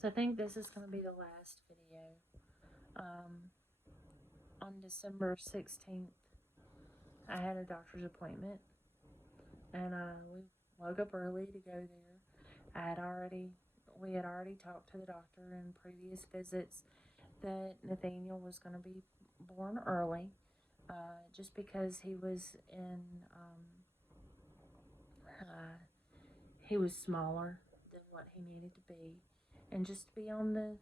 So I think this is going to be the last video. Um, on December 16th, I had a doctor's appointment, and we woke up early to go there. We had already talked to the doctor in previous visits that Nathaniel was going to be born early, just because uh, he was smaller than what he needed to be, and just to be on the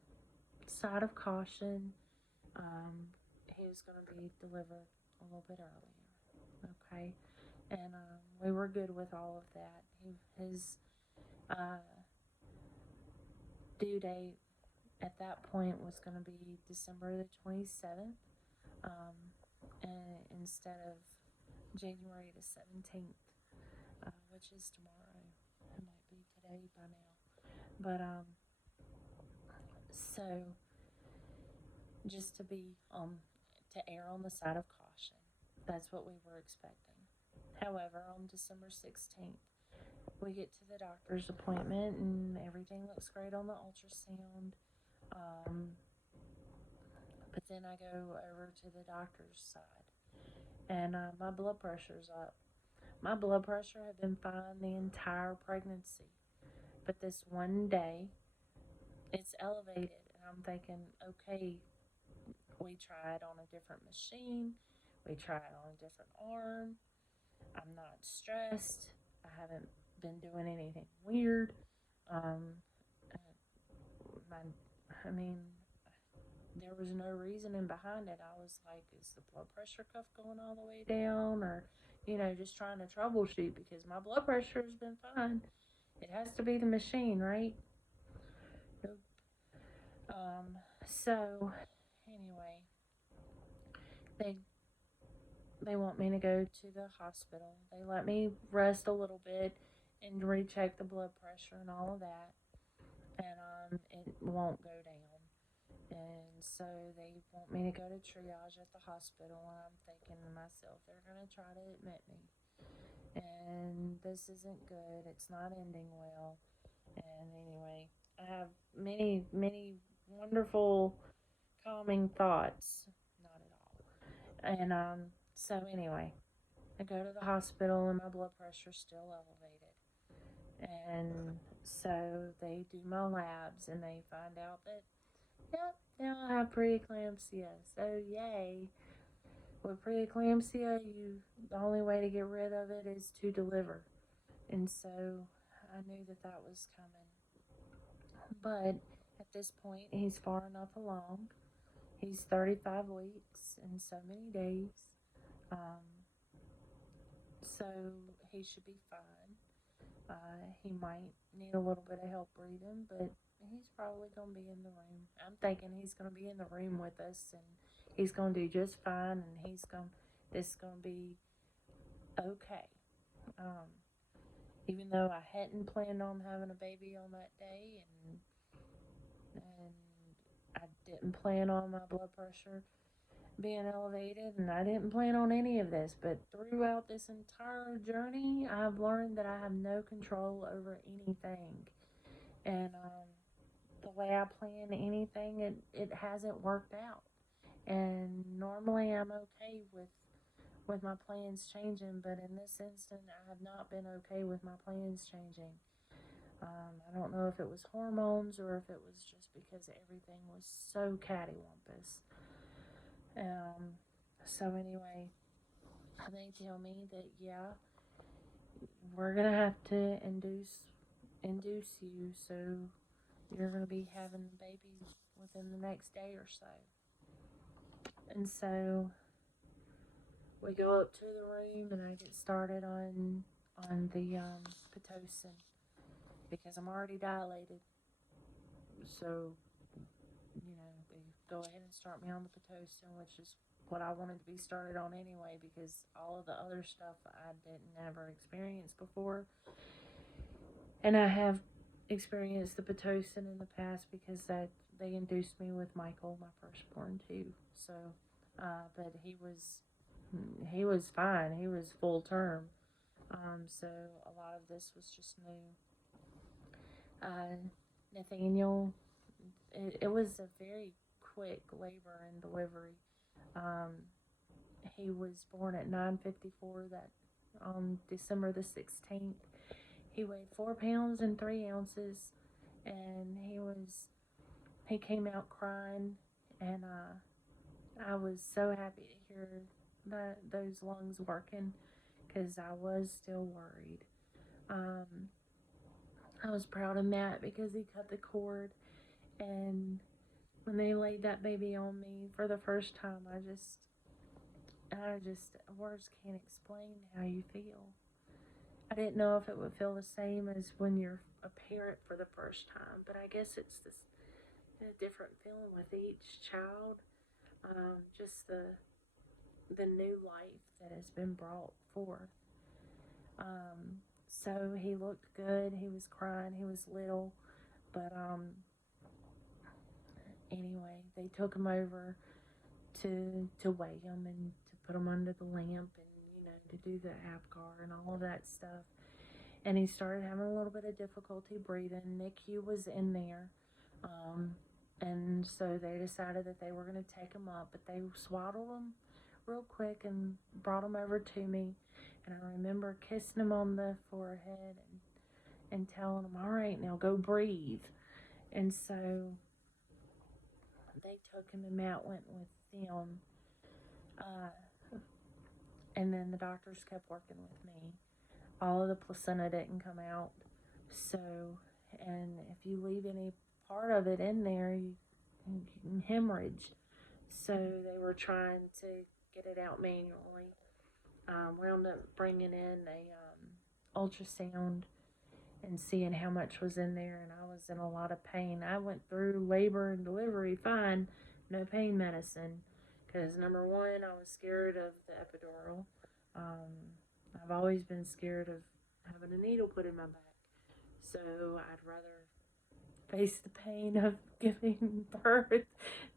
side of caution, um, he was going to be delivered a little bit earlier. Okay, and we were good with all of that. His uh, due date at that point was going to be December the 27th, um, instead of January the 17th, which is tomorrow. It might be today by now. But so just to err on the side of caution, that's what we were expecting. However, on December 16th, we get to the doctor's appointment and everything looks great on the ultrasound. Um, but then I go over to the doctor's side, and my blood pressure's up. My blood pressure had been fine the entire pregnancy, but this one day it's elevated, and I'm thinking, okay, we tried on a different machine, we tried on a different arm. I'm not stressed. I haven't been doing anything weird. Um, my, I mean, there was no reasoning behind it. I was like, is the blood pressure cuff going all the way down, or just trying to troubleshoot because my blood pressure has been fine. It has to be the machine, right? Nope. So anyway, they they want me to go to the hospital. They let me rest a little bit and recheck the blood pressure and all of that, and it won't go down. And so they want me to go to triage at the hospital, and I'm thinking to myself, they're gonna try to admit me, and this isn't good. It's not ending well. And anyway, I have many, many wonderful, calming thoughts. Not at all. And so anyway, I go to the hospital, and my blood pressure's still elevated. And so they do my labs, and they find out that, yep, now I have preeclampsia. So yay. With preeclampsia, the only way to get rid of it is to deliver. And so I knew that that was coming. But at this point, he's far enough along. He's 35 weeks and so many days. Um, so he should be fine. He might need a little bit of help breathing, but he's probably going to be in the room. I'm thinking he's going to be in the room with us, and he's going to do just fine, and this is going to be okay. Um, Even though I hadn't planned on having a baby on that day, and I didn't plan on my blood pressure being elevated, and I didn't plan on any of this, but throughout this entire journey, I've learned that I have no control over anything. And the way I plan anything, it hasn't worked out. And normally I'm okay with my plans changing, but in this instant, I have not been okay with my plans changing. I don't know if it was hormones or if it was just because everything was so cattywampus. Um, so anyway, they tell me that, yeah, we're gonna have to induce you, so you're gonna be having the baby within the next day or so. And so we go up to the room, and I get started on the pitocin because I'm already dilated. So they go ahead and start me on the pitocin, which is what I wanted to be started on anyway, because all of the other stuff I didn't ever experience before. And I have experienced the pitocin in the past because they induced me with Michael, my firstborn, too. So, but he was fine. He was full term. So a lot of this was just new. Nathaniel it was a very quick labor and delivery. Um, he was born at 9:54 that on December the 16th. He weighed 4 pounds and 3 ounces, and he came out crying, and I was so happy to hear that those lungs working because I was still worried. Um, I was proud of Matt because he cut the cord, and when they laid that baby on me for the first time, words can't explain how you feel. I didn't know if it would feel the same as when you're a parent for the first time, but I guess it's this a different feeling with each child. Just the new life that has been brought forth. So he looked good. He was crying. He was little, but anyway, they took him over to weigh him and to put him under the lamp and to do the APGAR and all of that stuff. And he started having a little bit of difficulty breathing. NICU was in there. And so they decided that they were going to take him up, but they swaddled him real quick and brought him over to me. And I remember kissing him on the forehead and telling him, all right, now go breathe. And so they took him and Matt went with them. And then the doctors kept working with me. All of the placenta didn't come out. So, and if you leave any part of it in there, you can hemorrhage. So they were trying to get it out manually. Wound up bringing in a ultrasound and seeing how much was in there, and I was in a lot of pain. I went through labor and delivery fine, no pain medicine, because number one, I was scared of the epidural. I've always been scared of having a needle put in my back, so I'd rather face the pain of giving birth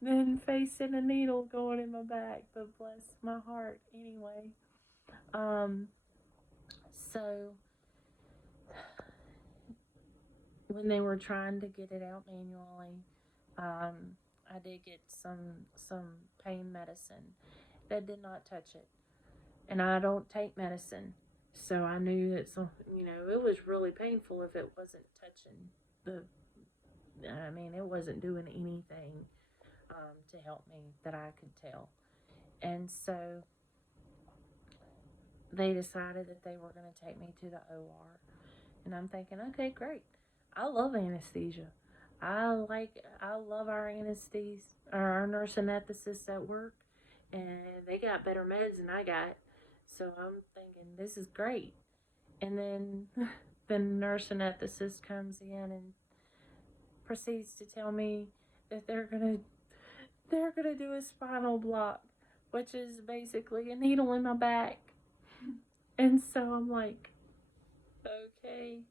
than facing a needle going in my back. But bless my heart, anyway. So when they were trying to get it out manually, I did get some pain medicine that did not touch it, and I don't take medicine, so I knew that it was really painful if it wasn't touching the. I mean, it wasn't doing anything to help me that I could tell, and so they decided that they were going to take me to the OR, and I'm thinking, okay, great. I love anesthesia. I love our anesthesists, or our nurse anesthetists at work, and they got better meds than I got. So I'm thinking this is great. And then the nurse anesthetist comes in and proceeds to tell me that they're gonna do a spinal block, which is basically a needle in my back. And so I'm like, okay,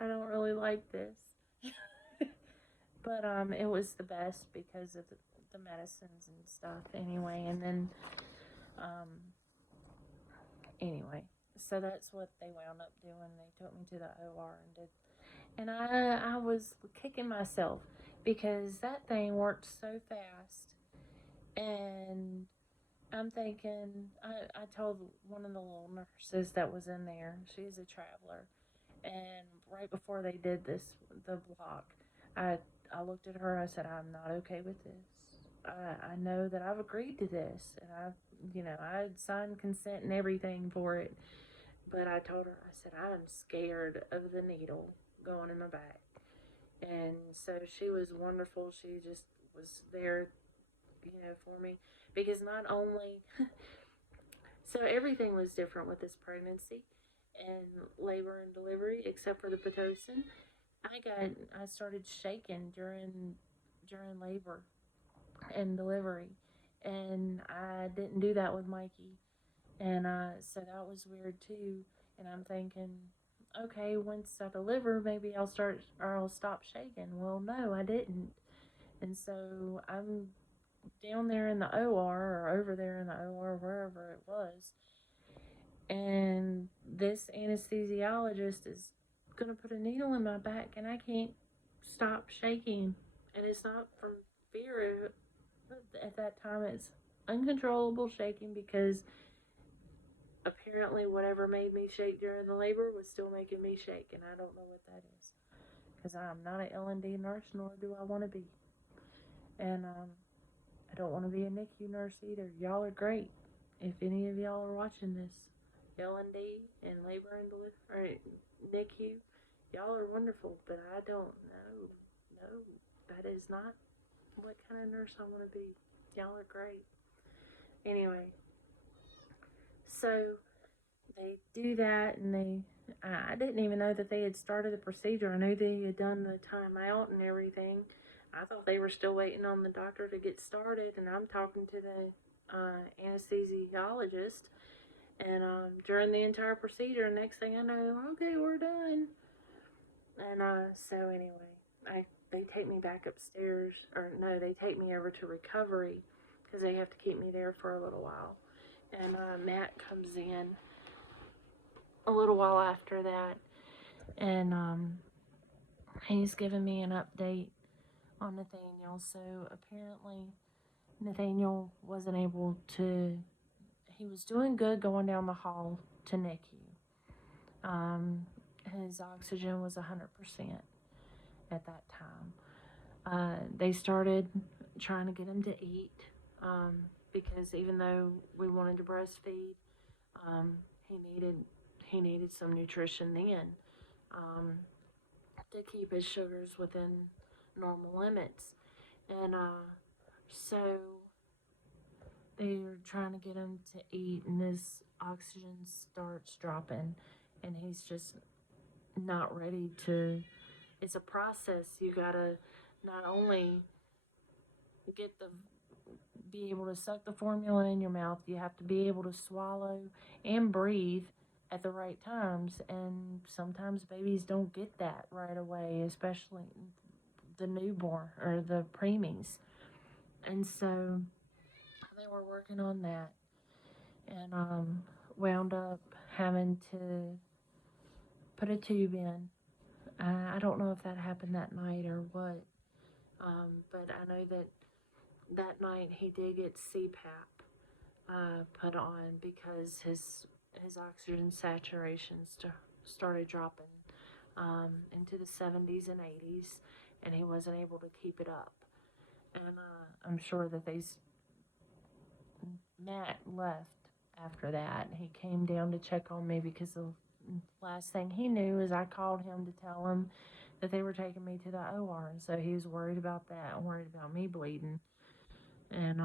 I don't really like this. But it was the best because of the medicines and stuff anyway. And then anyway, so that's what they wound up doing. They took me to the OR and I was kicking myself because that thing worked so fast. And I'm thinking, I told one of the little nurses that was in there, she's a traveler, and right before they did the block, I looked at her. I said, I'm not okay with this. I know that I've agreed to this, and I had signed consent and everything for it. But I told her, I said, I'm scared of the needle going in my back. And so she was wonderful. She just was there, for me. Because not only, so everything was different with this pregnancy and labor and delivery, except for the Pitocin. I started shaking during labor and delivery, and I didn't do that with Mikey, and so that was weird too. And I'm thinking, okay, once I deliver, maybe I'll stop shaking. Well, no, I didn't, and so I'm down there in the OR or over there in the OR, wherever it was, and this anesthesiologist is gonna put a needle in my back, and I can't stop shaking. And it's not from fear. At that time, it's uncontrollable shaking because apparently whatever made me shake during the labor was still making me shake, and I don't know what that is. Because I'm not an L&D nurse, nor do I want to be. And I don't want to be a NICU nurse either. Y'all are great. If any of y'all are watching this, L&D and labor and delivery, or NICU, y'all are wonderful. But I don't know. No, that is not what kind of nurse I want to be. Y'all are great. Anyway, so they do that, and I didn't even know that they had started the procedure. I knew they had done the time out and everything. I thought they were still waiting on the doctor to get started, and I'm talking to the anesthesiologist. And during the entire procedure, next thing I know, okay, we're done. And so anyway, they take me back upstairs, or no, they take me over to recovery because they have to keep me there for a little while. And Matt comes in a little while after that, and he's giving me an update on Nathaniel. So apparently, Nathaniel wasn't able to. He was doing good going down the hall to NICU. His oxygen was 100% at that time. They started trying to get him to eat because even though we wanted to breastfeed, um, he needed he needed some nutrition then to keep his sugars within normal limits. And so they were trying to get him to eat, and his oxygen starts dropping, and he's just not ready to. It's a process. You gotta not only get the be able to suck the formula in your mouth, you have to be able to swallow and breathe at the right times. And sometimes babies don't get that right away, especially the newborn or the preemies. And so they were working on that, and wound up having to put a tube in. I don't know if that happened that night or what, but I know that that night he did get CPAP put on because his oxygen saturation started dropping into the 70s and 80s, and he wasn't able to keep it up. And I'm sure that Matt left after that. He came down to check on me because the last thing he knew is I called him to tell him that they were taking me to the OR, and so he was worried about that and worried about me bleeding. And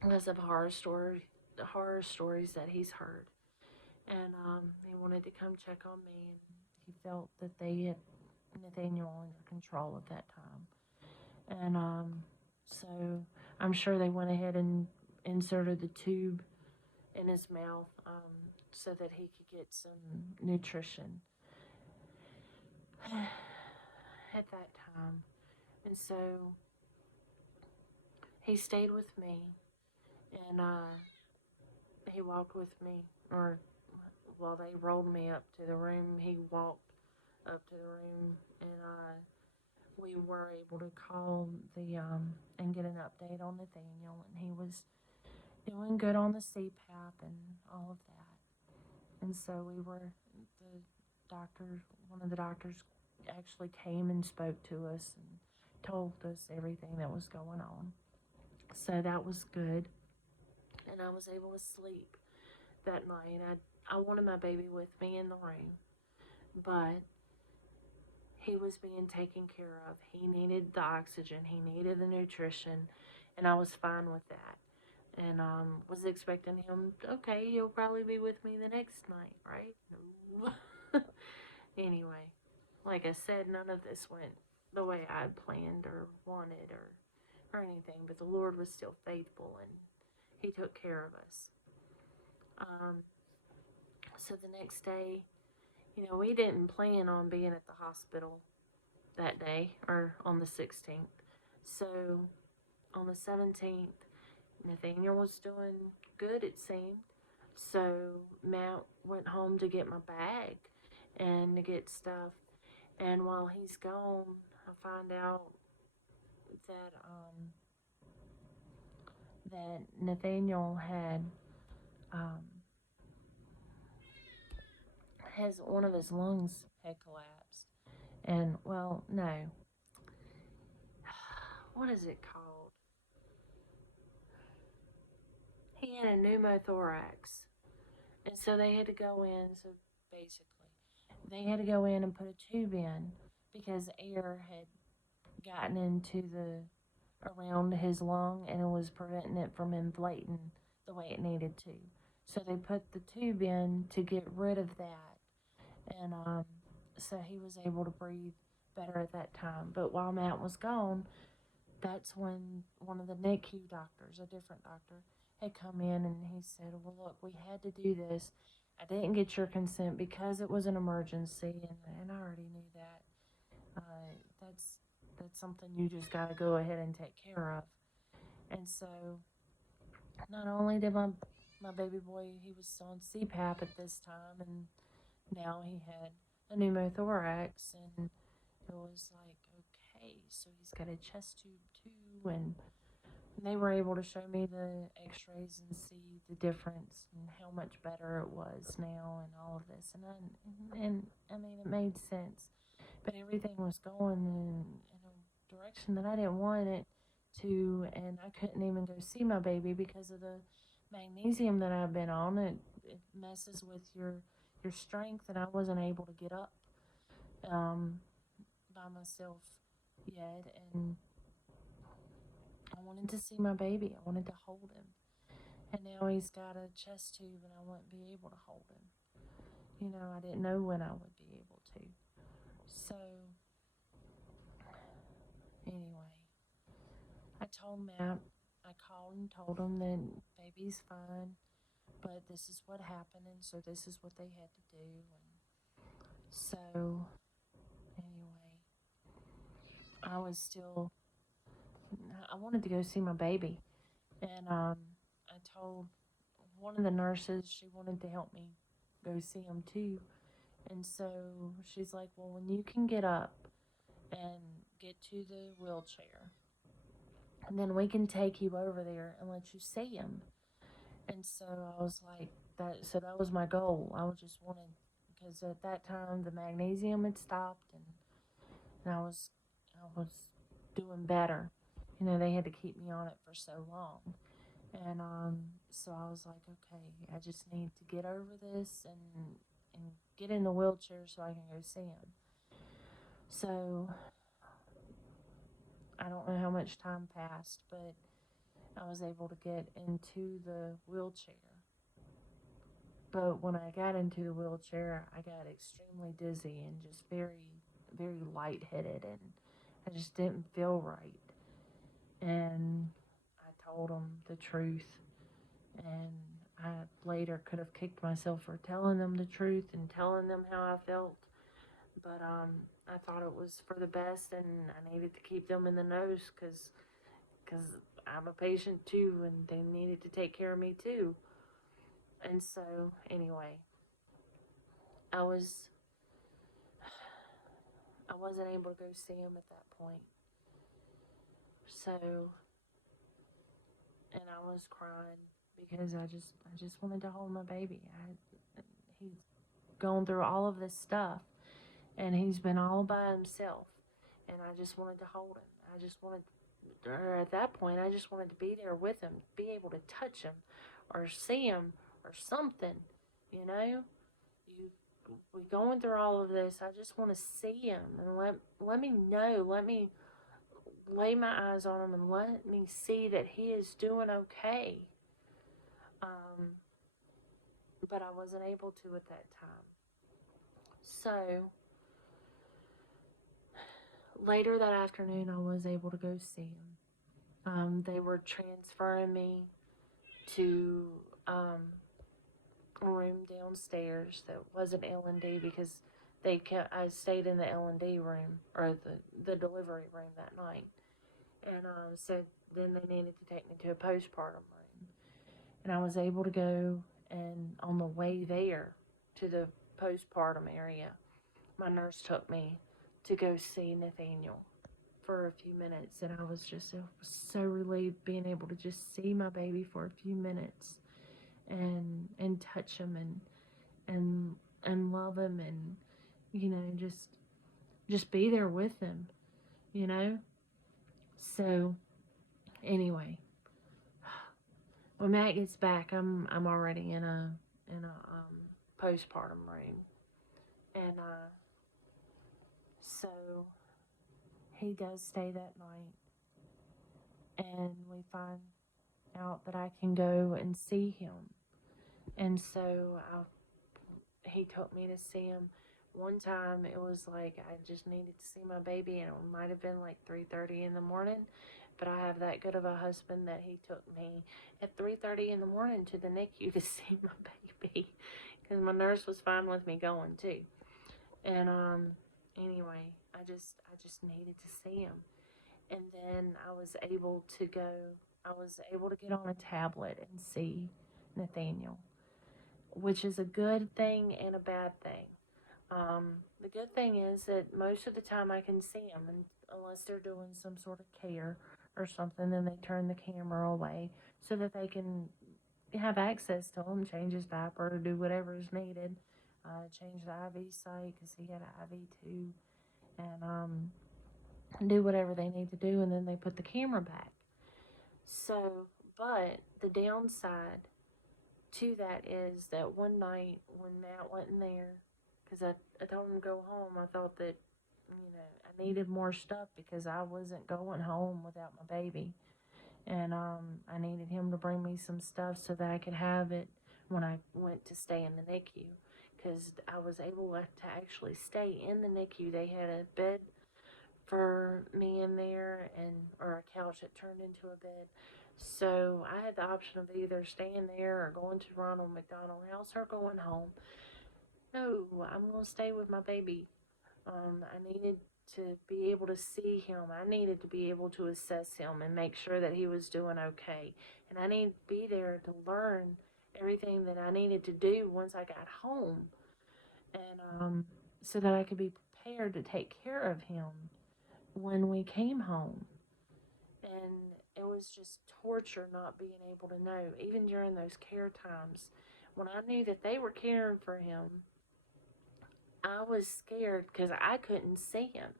because of the horror stories that he's heard, and he wanted to come check on me, and he felt that they had Nathaniel under control at that time, and so I'm sure they went ahead and inserted the tube in his mouth so that he could get some nutrition at that time. And so he stayed with me, and he walked with me, or while they rolled me up to the room, he walked up to the room, and we were able to call the and get an update on Nathaniel, and he was doing good on the CPAP and all of that. And so the doctor, one of the doctors actually came and spoke to us and told us everything that was going on. So that was good, and I was able to sleep that night. I wanted my baby with me in the room, but he was being taken care of. He needed the oxygen, he needed the nutrition, and I was fine with that. And was expecting him, okay, you'll probably be with me the next night, right? No. Anyway, like I said, none of this went the way I had planned or wanted or anything, but the Lord was still faithful, and he took care of us. Um, so the next day, we didn't plan on being at the hospital that day or on the 16th. So on the 17th, Nathaniel was doing good, it seemed. So Matt went home to get my bag and to get stuff. And while he's gone, I find out that Nathaniel um, has one of his lungs had collapsed, and well, no, what is it called? He had a pneumothorax, and so they had to go in. So basically, they had to go in and put a tube in because air had gotten into the around his lung and it was preventing it from inflating the way it needed to. So they put the tube in to get rid of that, and so he was able to breathe better at that time. But while Matt was gone, that's when one of the NICU doctors, a different doctor, had come in and he said, "Well, look, we had to do this. I didn't get your consent because it was an emergency, and I already knew that. Uh, that's that's something you just got to go ahead and take care of." And so, not only did my baby boy, he was on CPAP at this time, and now he had a pneumothorax, and it was like, okay, so he's got a chest tube too, and they were able to show me the x-rays and see the difference and how much better it was now and all of this, and I mean, it made sense, but everything was going in a direction that I didn't want it to, and I couldn't even go see my baby because of the magnesium that I've been on. It messes with your strength, and I wasn't able to get up um, by myself yet, and I wanted to see my baby. I wanted to hold him. And now he's got a chest tube and I wouldn't be able to hold him. You know, I didn't know when I would be able to. So, anyway, I told Matt, I called and told him that baby's fine, but this is what happened, and so this is what they had to do. And so, anyway, I was still, I wanted to go see my baby. And I told one of the nurses she wanted to help me go see him too. And so she's like, "Well, when you can get up and get to the wheelchair, and then we can take you over there and let you see him." And so I was like, that. So that was my goal. I was just wanted, because at that time the magnesium had stopped, and I was doing better. You know, they had to keep me on it for so long. And so I was like, okay, I just need to get over this and get in the wheelchair so I can go see him. So I don't know how much time passed, but I was able to get into the wheelchair. But when I got into the wheelchair, I got extremely dizzy and just very, very lightheaded, and I just didn't feel right. And I told him the truth, and I later could have kicked myself for telling them the truth and telling them how I felt. But I thought it was for the best, and I needed to keep them in the nose because I'm a patient too, and they needed to take care of me too. And so, anyway, I was I wasn't able to go see him at that point. So, and I was crying because I just wanted to hold my baby. He's gone through all of this stuff, and he's been all by himself, and I just wanted to hold him. I just wanted, or at that point, I just wanted to be there with him, be able to touch him, or see him, or something. You know, you we going through all of this. I just want to see him and let me know. Let me lay my eyes on him and let me see that he is doing okay. Um, but I wasn't able to at that time. So later that afternoon, I was able to go see him. They were transferring me to a room downstairs that wasn't L&D because I stayed in the L&D room, or the delivery room that night. And so then they needed to take me to a postpartum room. And I was able to go, and on the way there to the postpartum area, my nurse took me to go see Nathaniel for a few minutes, and I was just so relieved being able to just see my baby for a few minutes and touch him and and love him, and just be there with him, you know. So anyway, when Matt gets back, I'm already in a postpartum room, and so he does stay that night, and we find out that I can go and see him, and so he took me to see him. One time it was like I just needed to see my baby, and it might have been like 3:30 in the morning, but I have that good of a husband that he took me at 3:30 in the morning to the NICU to see my baby, because my nurse was fine with me going too. And anyway, I just needed to see him, and then I was able to get on a tablet and see Nathaniel, which is a good thing and a bad thing. The good thing is that most of the time I can see them, and unless they're doing some sort of care or something, then they turn the camera away so that they can have access to him, change his diaper, do whatever is needed, change the IV site because he had an IV too, and do whatever they need to do, and then they put the camera back. So, but the downside to that is that one night when Matt wasn't there, because I told him to go home, I thought that, I needed more stuff because I wasn't going home without my baby. And I needed him to bring me some stuff so that I could have it when I went to stay in the NICU. Because I was able to actually stay in the NICU. They had a bed for me in there, or a couch that turned into a bed. So I had the option of either staying there or going to Ronald McDonald House or going home. No, I'm going to stay with my baby. I needed to be able to see him. I needed to be able to assess him and make sure that he was doing okay. And I needed to be there to learn everything that I needed to do once I got home. And so that I could be prepared to take care of him when we came home. And it was just torture not being able to know, even during those care times. When I knew that they were caring for him, I was scared because I couldn't see him.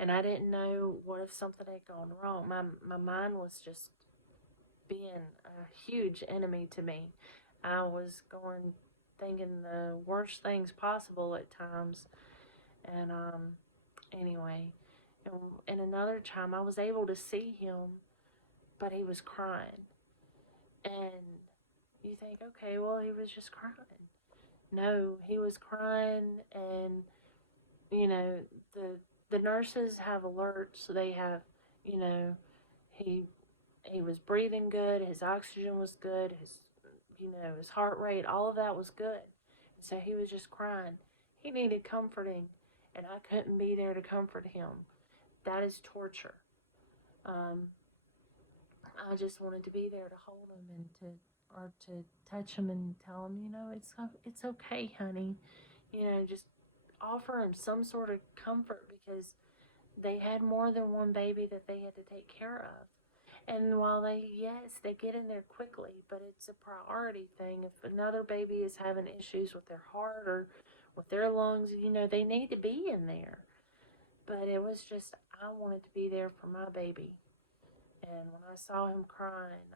And I didn't know what if something had gone wrong. My mind was just being a huge enemy to me. I was going thinking the worst things possible at times. And anyway, and another time I was able to see him, but he was crying. And you think, okay, well, he was just crying. No, he was crying, and you know, the the nurses have alerts. So they have, you know, he he was breathing good, his oxygen was good, his heart rate, all of that was good. And so he was just crying. He needed comforting, and I couldn't be there to comfort him. That is torture. Um, I just wanted to be there to hold him and to touch him and tell him, it's okay, honey. Just offer him some sort of comfort because they had more than one baby that they had to take care of. And while yes, they get in there quickly, but it's a priority thing. If another baby is having issues with their heart or with their lungs, they need to be in there. But it was just, I wanted to be there for my baby. And when I saw him crying,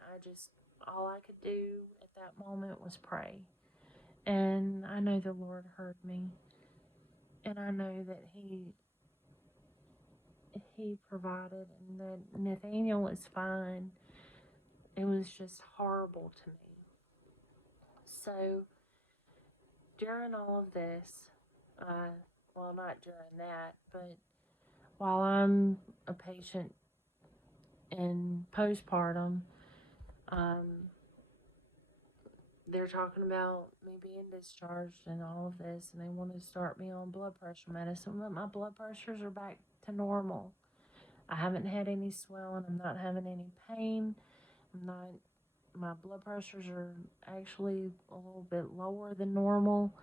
all I could do at that moment was pray. And I know the Lord heard me. And I know that He provided and that Nathaniel is fine. It was just horrible to me. So during all of this, well, not during that, but while I'm a patient in postpartum, they're talking about me being discharged and all of this, and they want to start me on blood pressure medicine, but my blood pressures are back to normal. I haven't had any swelling. I'm not having any pain. My blood pressures are actually a little bit lower than normal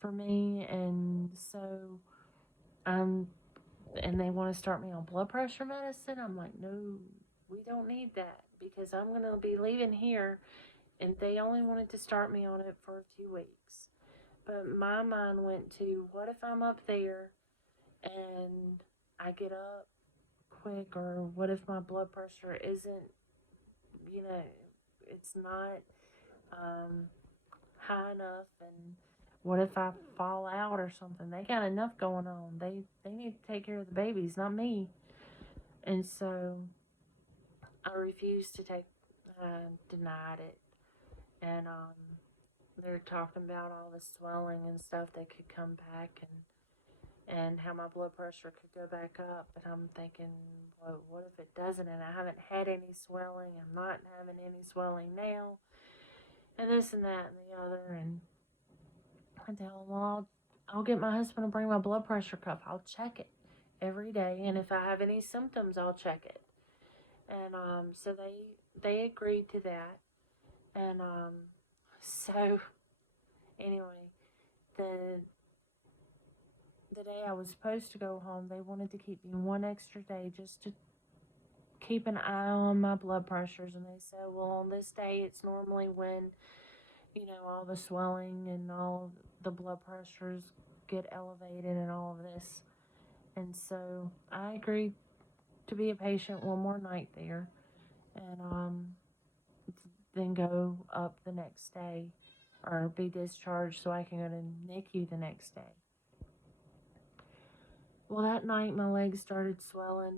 for me, and so I'm and they want to start me on blood pressure medicine. I'm like, no, we don't need that because I'm going to be leaving here, and they only wanted to start me on it for a few weeks. But my mind went to, what if I'm up there and I get up quick, or what if my blood pressure isn't, you know, it's not um, high enough, and what if I fall out or something? They got enough going on. They need to take care of the babies, not me. And so I refused to take. Denied it, and they're talking about all the swelling and stuff that could come back, and how my blood pressure could go back up. But I'm thinking, well, what if it doesn't? And I haven't had any swelling. I'm not having any swelling now, and this and that and the other. And I tell them, well, I'll get my husband to bring my blood pressure cuff. I'll check it every day, and if I have any symptoms, I'll check it. And so they agreed to that. And so anyway, the the day I was supposed to go home, they wanted to keep me one extra day just to keep an eye on my blood pressures. And they said, well, on this day, it's normally when, you know, all the swelling and all the blood pressures get elevated and all of this. And so I agreed to be a patient one more night there, and then go up the next day, or be discharged so I can go to NICU the next day. Well, that night my legs started swelling,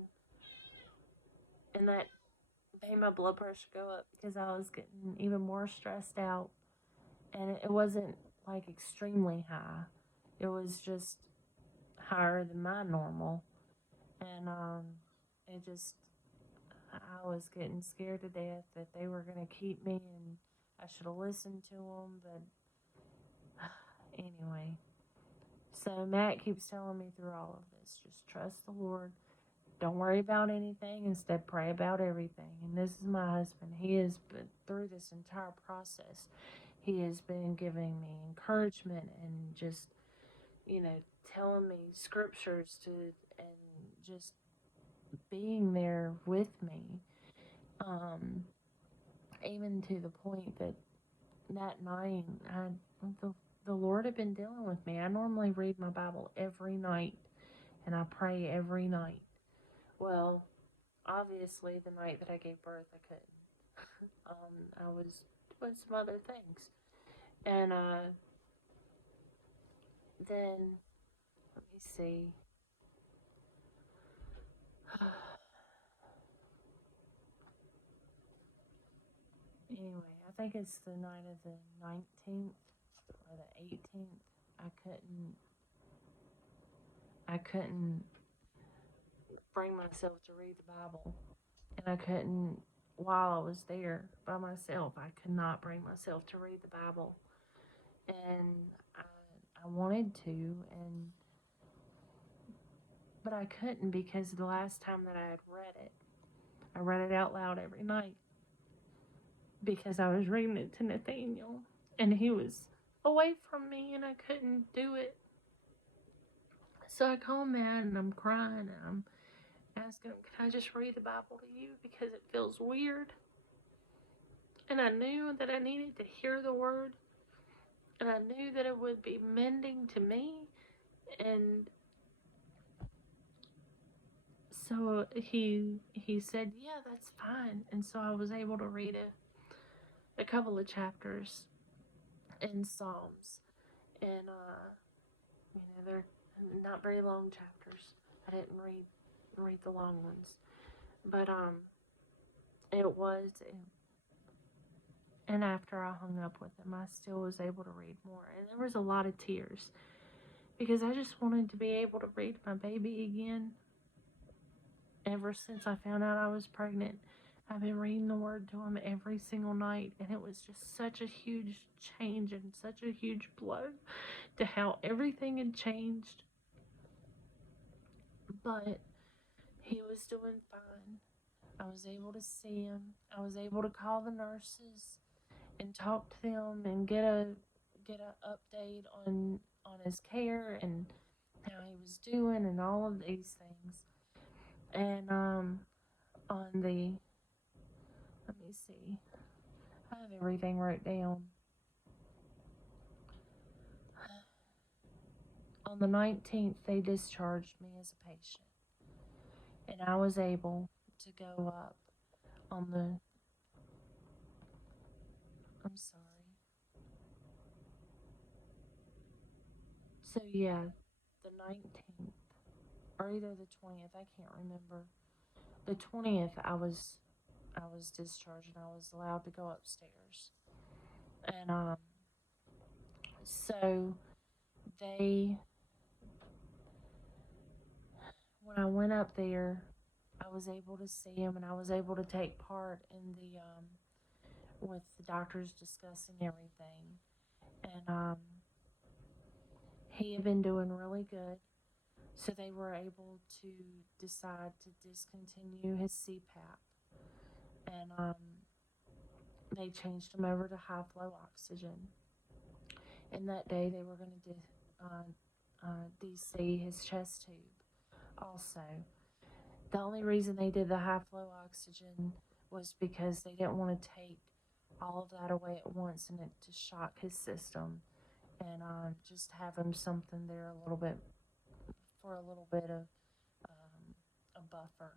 and that made my blood pressure go up because I was getting even more stressed out. And it wasn't like extremely high, it was just higher than my normal. And it just, I was getting scared to death that they were going to keep me, and I should have listened to them. But anyway, so Matt keeps telling me through all of this, just trust the Lord. Don't worry about anything. Instead, pray about everything. And this is my husband. He has been through this entire process. He has been giving me encouragement and just, you know, telling me scriptures to, and just being there with me. Even to the point that night, the, the Lord had been dealing with me. I normally read my Bible every night, and I pray every night. Well, obviously, the night that I gave birth, I couldn't. I was doing some other things. And then, let me see. Anyway, I think it's the night of the 19th or the 18th. I couldn't I couldn't bring myself to read the Bible. And I couldn't, while I was there by myself, I could not bring myself to read the Bible. And I wanted to, but I couldn't, because the last time that I had read it, I read it out loud every night because I was reading it to Nathaniel, and he was away from me, and I couldn't do it. So I called Matt, and I'm crying, and I'm asking him, can I just read the Bible to you, because it feels weird. And I knew that I needed to hear the word, and I knew that it would be mending to me. And so he said, yeah, that's fine. And so I was able to read a couple of chapters in Psalms, and you know, they're not very long chapters. I didn't read the long ones, but it was. And after I hung up with him, I still was able to read more, and there was a lot of tears because I just wanted to be able to read my baby again. Ever since I found out I was pregnant, I've been reading the word to him every single night, and it was just such a huge change and such a huge blow to how everything had changed. But he was doing fine. I was able to see him. I was able to call the nurses and talk to them and get a update on his care, and how he was doing and all of these things. And on the, let me see, I have everything wrote down. On the 19th, they discharged me as a patient, and I was able to go up on the, I'm sorry. So yeah, the 19th, or either the 20th, I can't remember. The 20th, I was discharged and I was allowed to go upstairs. And so they, when I went up there, I was able to see him and I was able to take part in the with the doctors discussing everything. And he had been doing really good, so they were able to decide to discontinue his CPAP, and they changed him over to high flow oxygen. And that day they were going to DC his chest tube also. The only reason they did the high flow oxygen was because they didn't want to take all of that away at once and it to shock his system, and just have him something there a little bit for a little bit of a buffer.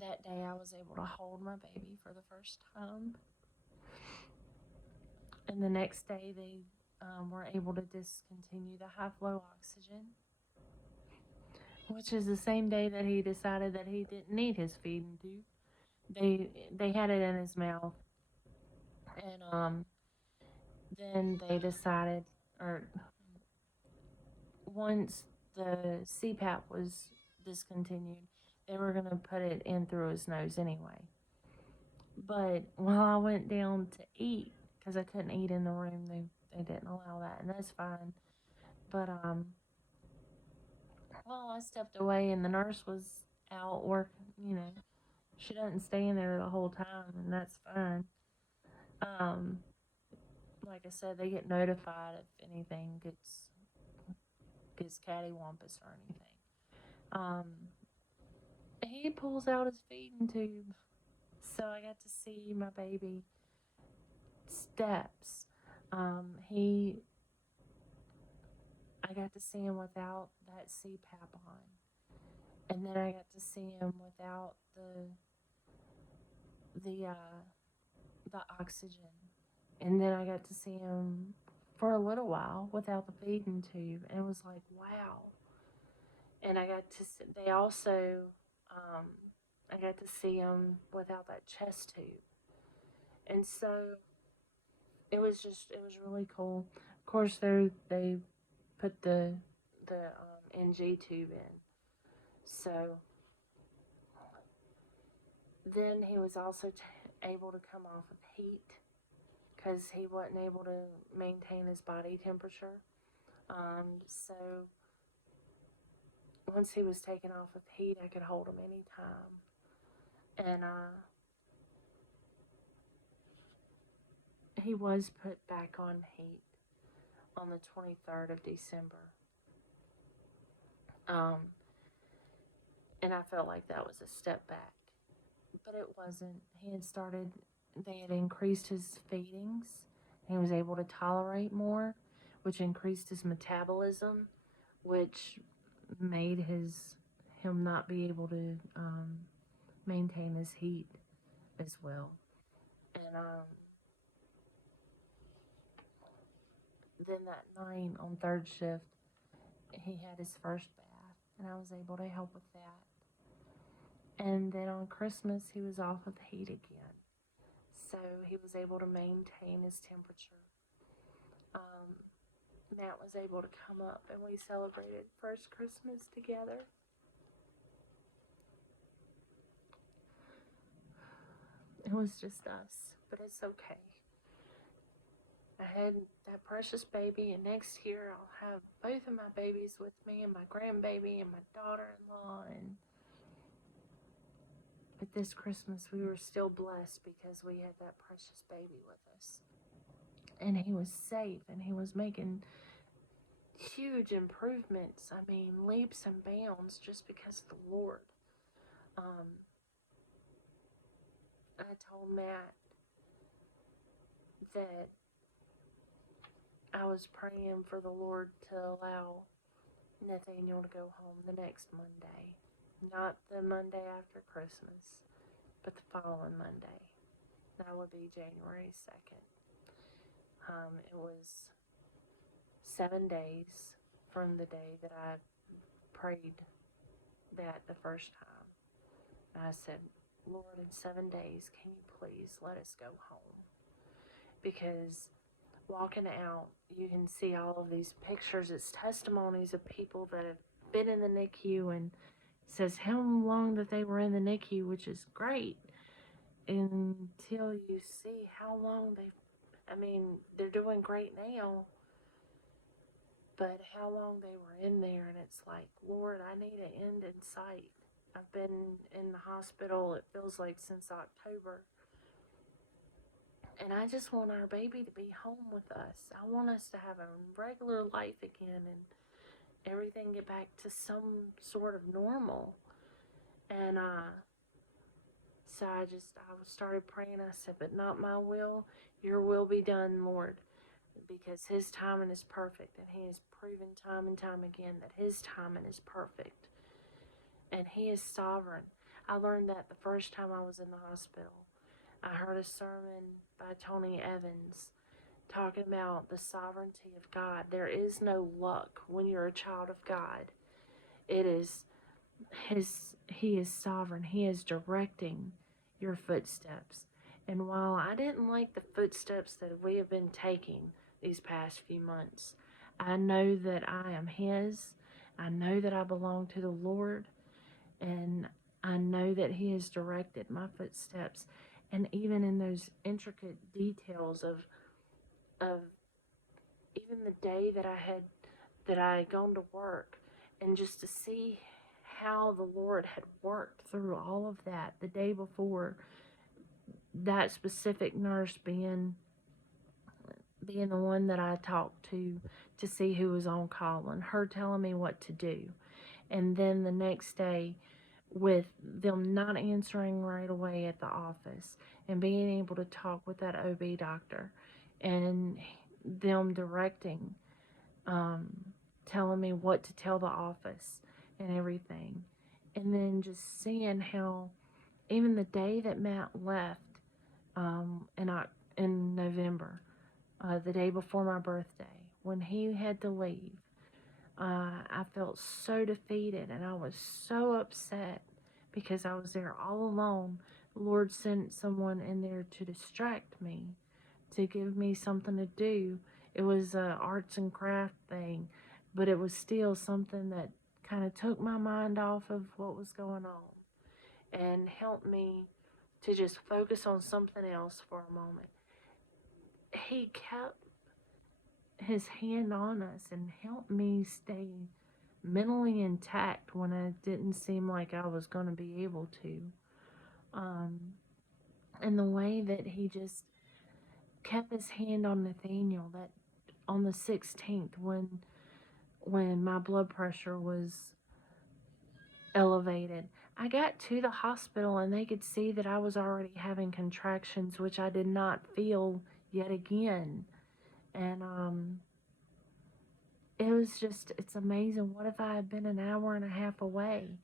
That day I was able to hold my baby for the first time, and the next day they were able to discontinue the high flow oxygen, which is the same day that he decided that he didn't need his feeding tube. They had it in his mouth, and then they decided, or once the CPAP was discontinued, they were gonna put it in through his nose anyway. But while I went down to eat, because I couldn't eat in the room, they didn't allow that, and that's fine. But well, I stepped away, and the nurse was out working. She doesn't stay in there the whole time, and that's fine. Um, like I said, they get notified if anything gets cattywampus or anything. Um, he pulls out his feeding tube, so I got to see my baby steps. He I got to see him without that CPAP on, and then I got to see him without the the oxygen, and then I got to see him for a little while without the feeding tube, and it was like, wow. And I got to see, they also um, I got to see him without that chest tube, and so it was really cool. Of course, they put the NG tube in, so then he was also able to come off of heat because he wasn't able to maintain his body temperature. So once he was taken off of heat, I could hold him anytime. And he was put back on heat on the 23rd of December. Um, and I felt like that was a step back, but it wasn't. They had increased his feedings. He was able to tolerate more, which increased his metabolism, which made him not be able to maintain his heat as well. And then that night on third shift, he had his first bath, and I was able to help with that. And then on Christmas, he was off of heat again, so he was able to maintain his temperature. Um, Matt was able to come up, and we celebrated first Christmas together. It was just us, but it's okay. I had that precious baby, and next year I'll have both of my babies with me, and my grandbaby, and my daughter-in-law. And but this Christmas we were still blessed because we had that precious baby with us, and he was safe, and he was making huge improvements. I mean, leaps and bounds just because of the Lord. Um, I told Matt that I was praying for the Lord to allow Nathaniel to go home the next Monday. Not the Monday after Christmas, but the following Monday. That would be January 2nd. It was 7 days from the day that I prayed that the first time. And I said, Lord, in 7 days, can you please let us go home? Because walking out, you can see all of these pictures. It's testimonies of people that have been in the NICU, and it says how long that they were in the NICU, which is great, until you see how long they're doing great now, but how long they were in there. And it's like, Lord, I need an end in sight. I've been in the hospital, it feels like, since October. And I just want our baby to be home with us. I want us to have a regular life again and everything get back to some sort of normal. And so I started praying. I said, but not my will, your will be done, Lord. Because his timing is perfect. And he has proven time and time again that his timing is perfect. And he is sovereign. I learned that the first time I was in the hospital. I heard a sermon by Tony Evans talking about the sovereignty of God. There is no luck when you're a child of God. It is he is sovereign. He is directing your footsteps. And while I didn't like the footsteps that we have been taking these past few months, I know that I am his. I know that I belong to the Lord, and I know that he has directed my footsteps. And even in those intricate details of even the day that I had gone to work, and just to see how the Lord had worked through all of that the day before, that specific nurse being the one that I talked to see who was on call, and her telling me what to do. And then the next day, with them not answering right away at the office, and being able to talk with that OB doctor, and them directing, telling me what to tell the office and everything. And then just seeing how even the day that Matt left, in November, the day before my birthday, when he had to leave, I felt so defeated, and I was so upset because I was there all alone. The Lord sent someone in there to distract me, to give me something to do. It was an arts and craft thing, but it was still something that kind of took my mind off of what was going on and helped me to just focus on something else for a moment. He kept his hand on us and helped me stay mentally intact when it didn't seem like I was going to be able to. And the way that he just kept his hand on Nathaniel, that on the 16th, when my blood pressure was elevated, I got to the hospital and they could see that I was already having contractions, which I did not feel yet again. And it's amazing. What if I had been an hour and a half away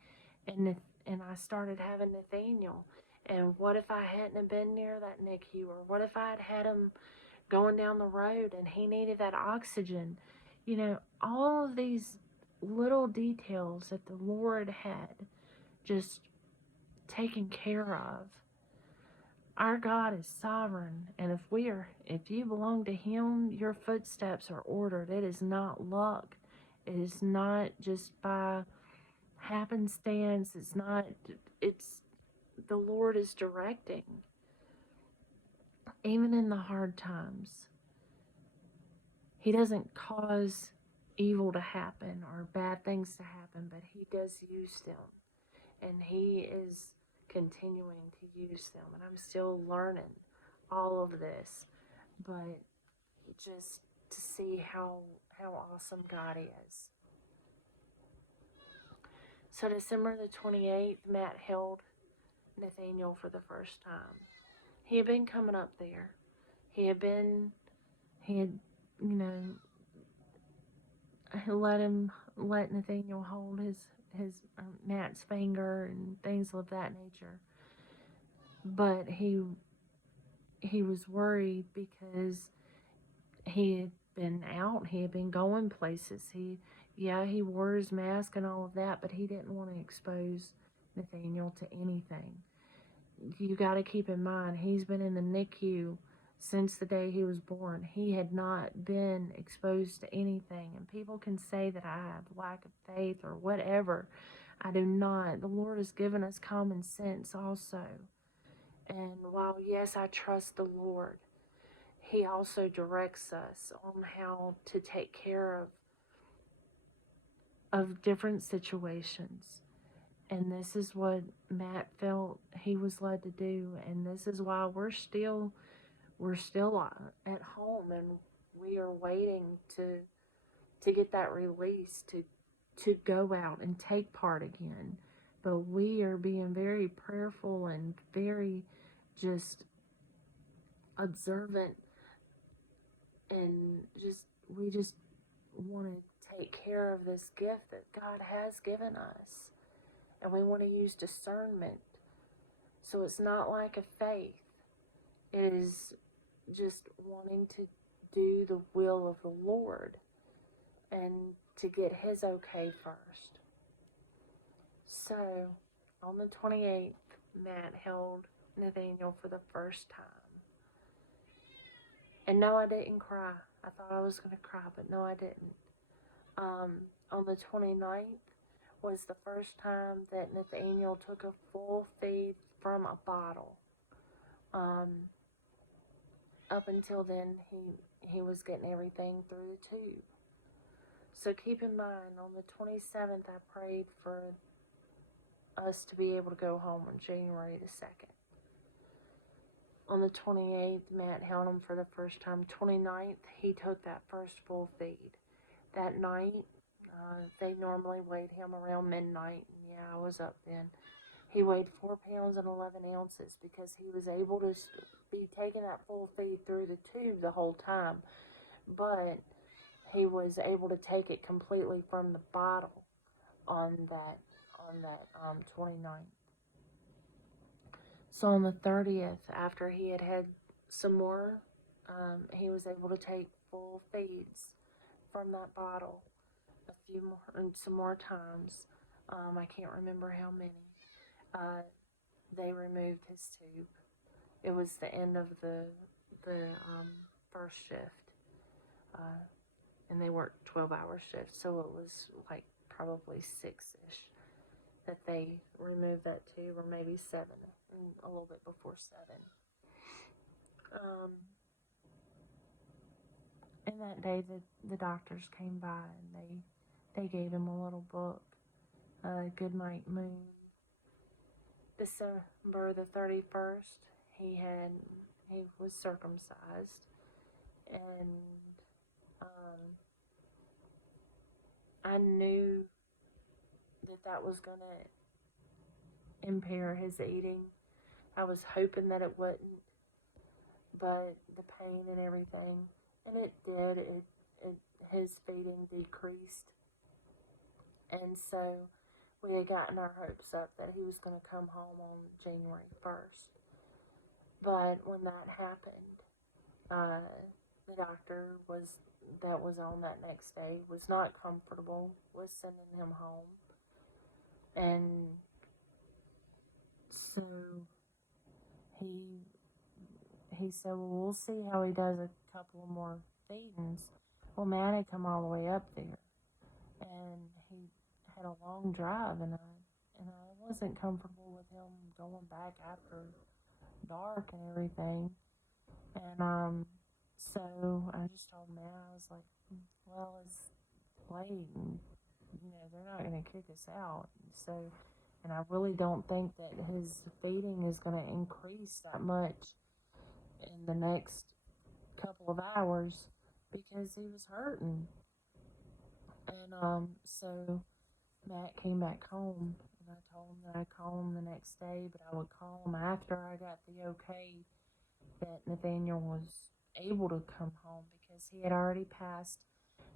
and I started having Nathaniel? And what if I hadn't have been near that NICU? Or what if I had him going down the road and he needed that oxygen? You know, all of these little details that the Lord had just taken care of. Our God is sovereign, and if you belong to him, your footsteps are ordered. It is not luck. It is not just by happenstance. It's the Lord is directing. Even in the hard times, he doesn't cause evil to happen or bad things to happen, but he does use them. And he is continuing to use them. And I'm still learning all of this. But just to see how how awesome God is. So December the 28th, Matt held Nathaniel for the first time. He had been coming up there. He had, you know, let Nathaniel hold his Matt's finger and things of that nature. But he was worried because he had been out, he had been going places. He wore his mask and all of that, but he didn't want to expose Nathaniel to anything. You got to keep in mind, he's been in the NICU since the day he was born. He had not been exposed to anything. And people can say that I have lack of faith or whatever. I do not. The Lord has given us common sense also. And while, yes, I trust the Lord, He also directs us on how to take care of different situations. And this is what Matt felt he was led to do. And this is why we're still at home, and we are waiting to get that release to go out and take part again. But we are being very prayerful and very just observant, and we just want to take care of this gift that God has given us, and we want to use discernment. So it's not like a faith. It is just wanting to do the will of the Lord and to get His okay first. So, on the 28th, Matt held Nathaniel for the first time. And no, I didn't cry. I thought I was going to cry, but no, I didn't. On the 29th was the first time that Nathaniel took a full feed from a bottle. Up until then, he was getting everything through the tube. So keep in mind, on the 27th, I prayed for us to be able to go home on January the 2nd. On the 28th, Matt held him for the first time. 29th, he took that first full feed. That night, they normally weighed him around midnight. And yeah, I was up then. He weighed 4 pounds and 11 ounces because he was able to be taking that full feed through the tube the whole time. But he was able to take it completely from the bottle on that 29th. So on the 30th, after he had some more, he was able to take full feeds from that bottle a few more and some more times. I can't remember how many. They removed his tube. It was the end of the first shift, and they worked 12-hour shifts, so it was like probably 6-ish that they removed that tube, or maybe 7, a little bit before 7. And that day, the doctors came by and they gave him a little book, Good Night Moon. December the 31st, he was circumcised, and I knew that was gonna impair his eating. I was hoping that it wouldn't, but the pain and everything, and it did. His feeding decreased, and so we had gotten our hopes up that he was going to come home on January 1st. But when that happened, the doctor that was on that next day was not comfortable with sending him home, and so he said, well, we'll see how he does a couple of more feedings. Well, Matt had come all the way up there, and he had a long drive, and I wasn't comfortable with him going back after dark and everything. And so I just told Matt, I was like, well, it's late, and they're not going to kick us out. So, and I really don't think that his feeding is going to increase that much in the next couple of hours because he was hurting. And so Matt came back home, and I told him that I'd call him the next day, but I would call him after I got the okay that Nathaniel was able to come home because he had already passed.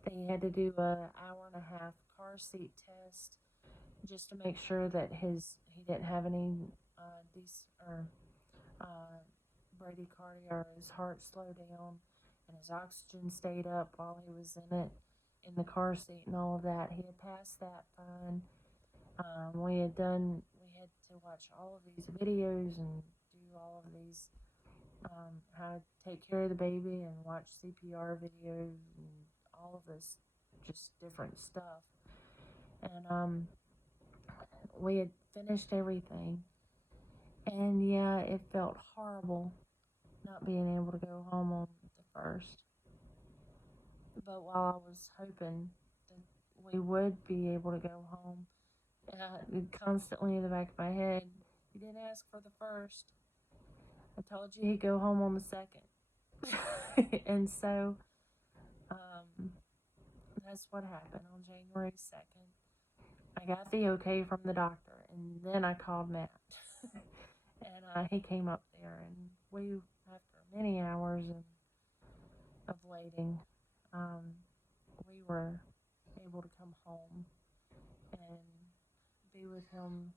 They had to do a hour and a half car seat test just to make sure that he didn't have any uh, bradycardia or his heart slowed down and his oxygen stayed up while he was in the car seat and all of that. He had passed that fine. We had to watch all of these videos and do all of these how to take care of the baby and watch CPR videos and all of this just different stuff. And we had finished everything. And yeah, it felt horrible not being able to go home on the first. But while I was hoping that we would be able to go home, constantly in the back of my head, you didn't ask for the first. I told you he'd go home on the second. And so um, that's what happened on January 2nd. I got the okay from the doctor, and then I called Matt. And he came up there, and we, after many hours of waiting, um, we were able to come home and be with him